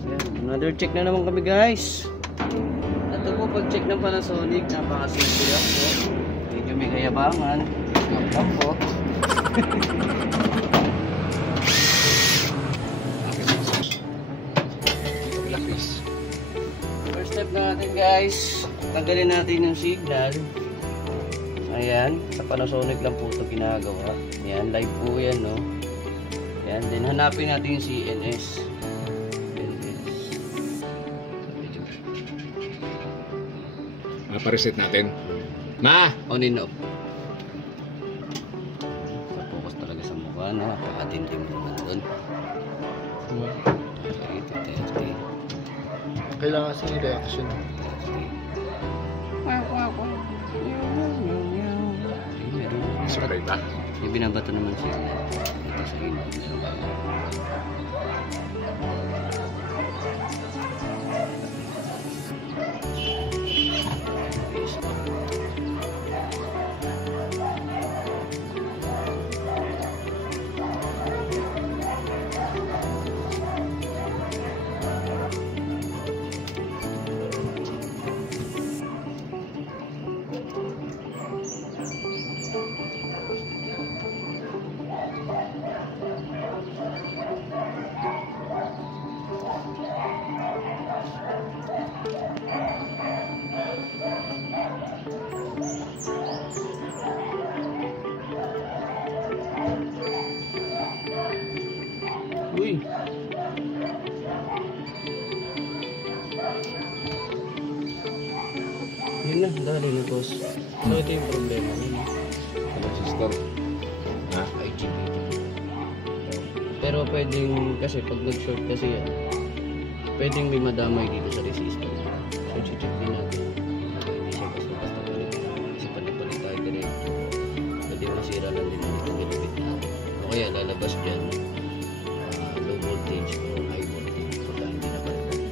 Ayan, another check na naman kami guys. Ito po pag-check ng Panasonic, napakasimple lang po. Medyo may kayabangan. Laptop po. First step natin guys, tanggalin natin yung signal. Ayan, sa Panasonic lang po ito ginagawa. Ayan, live po yan, no. Ayan, then hanapin natin yung CNS. Pa-reset natin. Ma! On and off. Focus talaga sa mukha, no? Pakatindim naman doon. Okay, 30. Kailangan kasi reaction. Sabay ba? May binabato naman siya. Ito sa inbox. Uy. Yun na, dali na boss. So ito yung problema niya. Resistor. Ha? IGBT. Pero pwedeng, kasi pag nag-short kasi yan, pwedeng may madamay dito sa resistor. So check din natin. Hindi siya basta palit. Kasi palit tayo direct. Pwede masira lang din dito nilipit natin. O kaya lalabas dyan. Low voltage o high voltage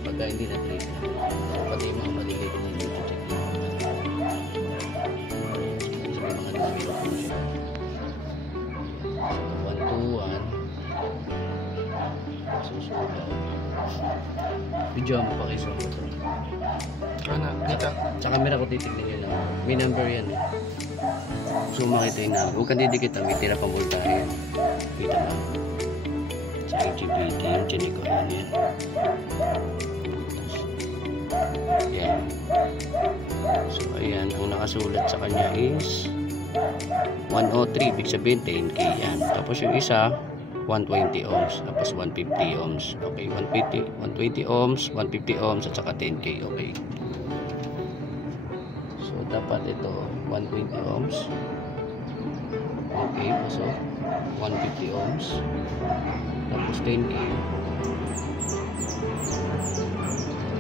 pagka hindi na trip na pati yung mga maliliit na yung check din kasi may mga numero po siya. So 121 susulat video mo pa kayo susunod Ano? Dito? sa camera ko titignan nyo lang may number yan eh. So makita yung number huwag ka didikit may tira pang voltahe yan kita ba sa IGBT yung chinik ko yan yan. So ayan, ang nakasulat sa kanya is 103, ibig sabihin 10K yan. Tapos yung isa 120 ohms, tapos 150 ohms. Okay, 120 ohms, 150 ohms at saka 10K. Okay. So dapat ito 120 ohms. Okay, so 150 ohms. Tapos 10K.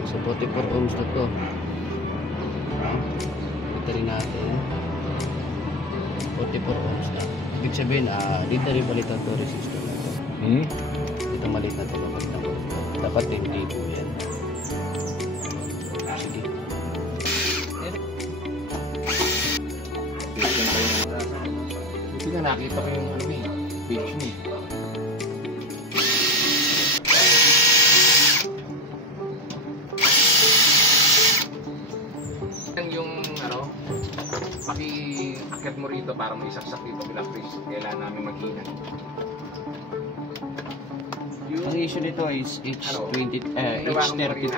So 44 ohms na to. Ito rin natin 44 ohms na. Ibig sabihin, dito rin balitan to resistor na to. Ito maliit na to. Dapat 10K po yan. Sige. Hindi na nakita ko yung ano eh. Page niya. Yung ano, paki-akit mo rito para may isaksak dito bilang freeze. Kailangan namin maghina. Ang issue nito is H20, H30.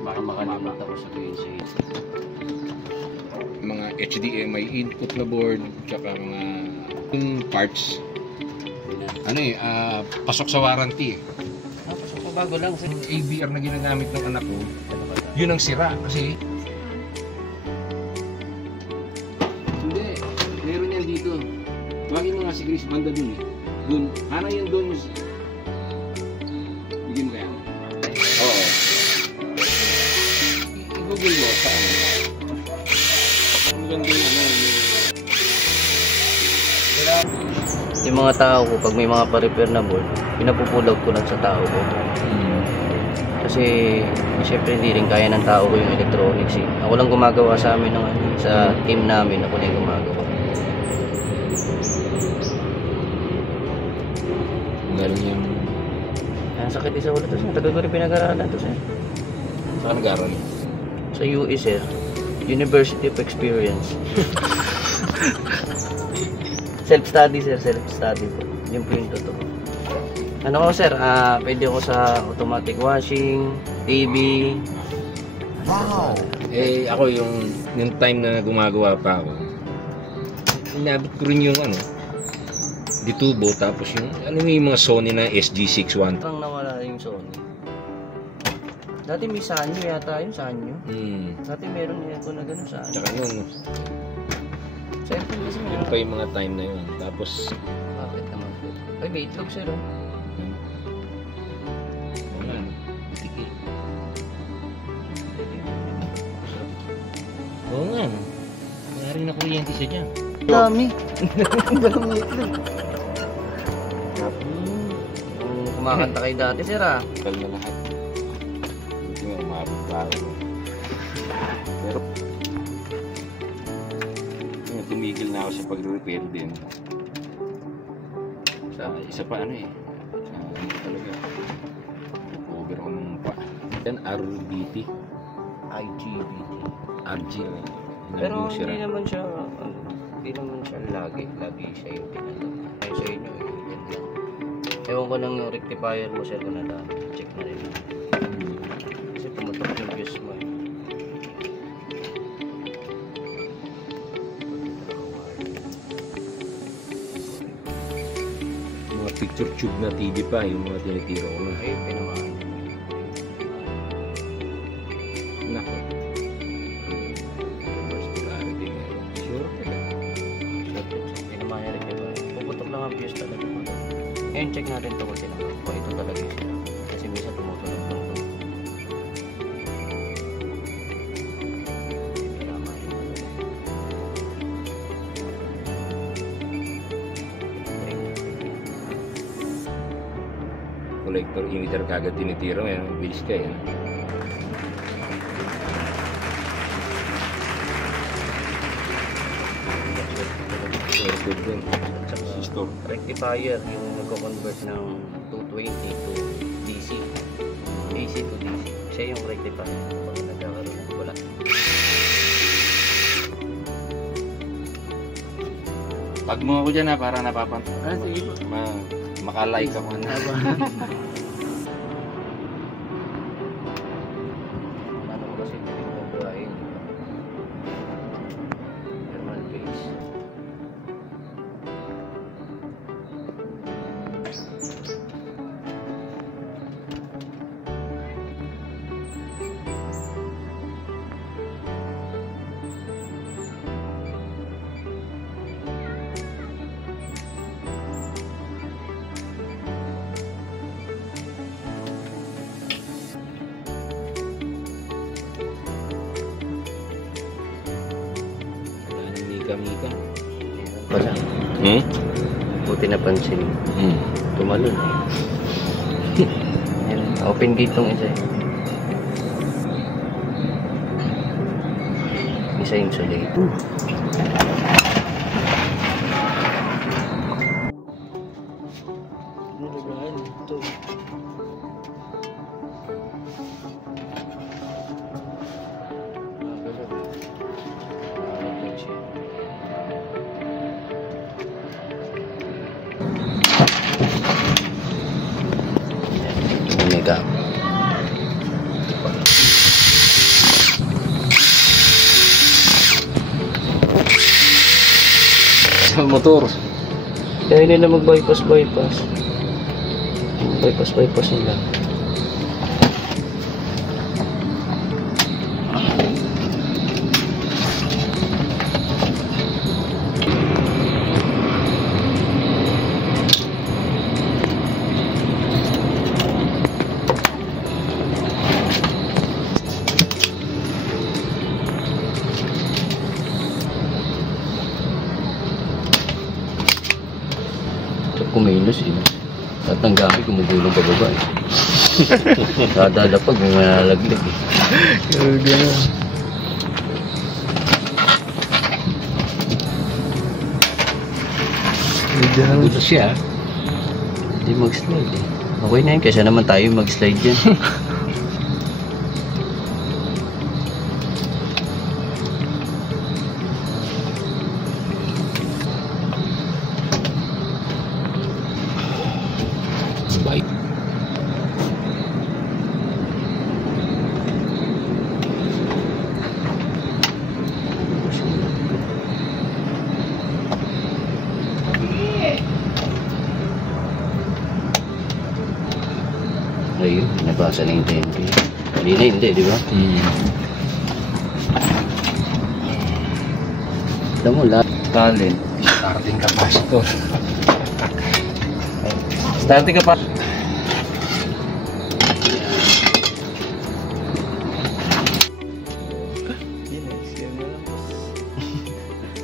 Baka makalimut ako sabihin sa ito. Mga HDMI input na board, tsaka mga parts. Ano eh, pasok sa warranty eh. Pasok ko bago lang. Yung ABR na ginagamit ng anak ko, yun ang sira kasi hindi, meron yan dito. Bakit mga si Chris banda dun eh. Dun, parang yan dun. Bigyan mo kaya? Oo. I-google mo sa ano. Ang ganda yun ano. Yung mga tao ko, pag may mga pa-repair na board, pinapupull out ko lang sa tao ko. Kasi, syempre hindi rin kaya ng tao ko yung electronics eh. Ako lang gumagawa sa amin ng sa team namin, ako lang gumagawa. Galing yung Ang sakit din sa ulo to, sir. Tagal ko rin pinag-aralan to, sir. Saan nag-aaral? Sa UE, sir. University of Experience. Self-study, sir. Self-study po. Yun po yung totoo. Ano ko, sir? Pwede ako sa automatic washing, TV. Eh, ako yung time na gumagawa pa ako, inabot ko rin yung ditubo, tapos yung, yung mga Sony na SG61. Parang nawala yung Sony. Dati may Sanyo yata yun, Sanyo. Dati meron aircon na gano'n Sanyo. Tsaka yun, Cellphone kasi yun meron. pa yung mga time na yun. Tapos, Bakit naman po? Ay, may itlog, sir, oh. tiki. Oo nga, wala rin na kuryente siya dyan. Dami. Dami itlog. Kung kumakanta kayo dati, sir, Kal na lahat. Hindi nga umabot pa ako. Pero, tumigil na ako sa pag-repair din. Sa isa pa talaga. Over ako ng pa. Yan, RBT. IGBT. RG. Pero hindi naman siya lagi siya yung pinag. Ay, sa inyo, yan lang. Ewan ko ng rectifier mo, sir, kung nadaan. Check na rin. Kasi pumutok yung fuse mo, eh. Mga picture tube na TV pa, yung mga tinitira ko na. Ay, pinamahan. Nako. Clarity ngayon. Sure ka na. Pinamahan rin diba? Puputok lang ang fuse talaga. Ngayon, check natin ito kung tinamahan. Kung ito talaga yung sila. Kasi minsan tumutunog lang ito. Pinamahan rin talaga. Collector emitter kagad tinitira mo yan. Bilis ka yan. Good din. Tsaka rectifier yung nagko-convert ng 220 to DC. AC to DC. Siya yung rectifier. Pag nagkakaroon ng wala. Tag mo ako dyan para napapansin. Sige po. Makalike ako na. Ano ko kasi hindi ko buhayin. Thermal base. Mika-mika. Wala. Buti napansin. Tumalon. Yan. Open gate tong isa. Isa insulate. Ito. Omega. Sa motor. Kaya nila mag-bypass nila. Kumilos eh. At ang gamit kumugulong pababa eh. Dadalapag may malalaglag eh. Gano'n. Dito siya. Hindi mag-slide eh. Okay na yun, kaysa naman tayo mag-slide dyan. Bye. Ayun, nabasa na yung tempo. Kanina hindi, di ba? Alam mo, talent. Starting capacitor. Starting ka pa.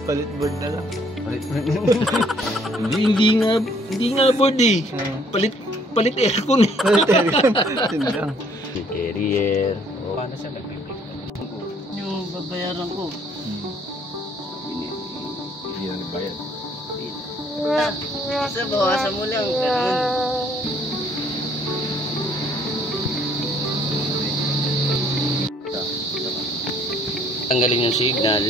Palit board na lang. Hindi nga board eh. Palit aircon eh. Tindang. Carrier. Oh. Paano siya nag-break? Yung babayaran ko. Hindi na nagbayad. Basta bawasan mo lang. Ganun. Tanggalin yung signal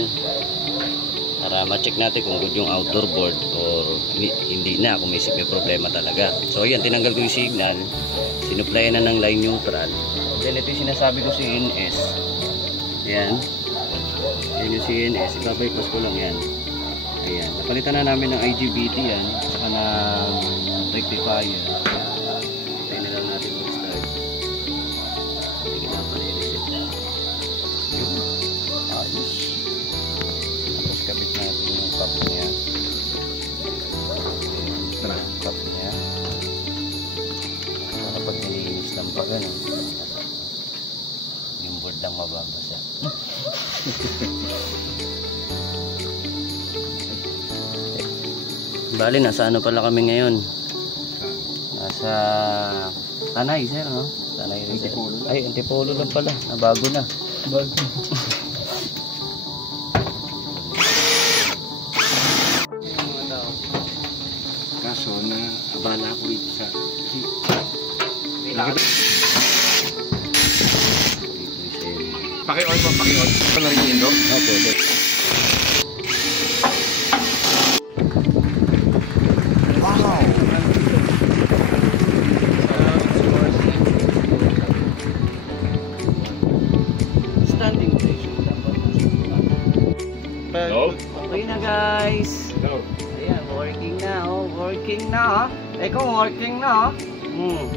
para ma-check natin kung good yung outdoor board or hindi na, kung may problema talaga. So yan, tinanggal ko yung signal, sinuplayan na ng line neutral. Then ito yung sinasabi ko CNS. Yan. Yan yung CNS, ibabypass ko lang yan. Ayan, napalitan na namin ng IGBT yan, saka ng rectifier. Tayo na lang natin mag-start. Hindi na pala-reset. Yun. Ayos. Tapos kabit natin yung cup niya. Ayan, cup niya. Para pag nilinis lang pa ganun, yung board lang mababasa. Bali, nasa ano pala kami ngayon? Nasa Tanay, sir, no? Tanay rin. Antipolo lang. Ay, Antipolo lang pala. Nabago na. Bago. Kaso na abala ako dito sa... Kasi... Paki-on mo, paki-on. Ito na rin yung indoor? Okay, pwede. Standing station dapat. Hello? Okay na, guys. Hello? Ayan, working na, oh. Working na, oh. Ikaw, working na, oh.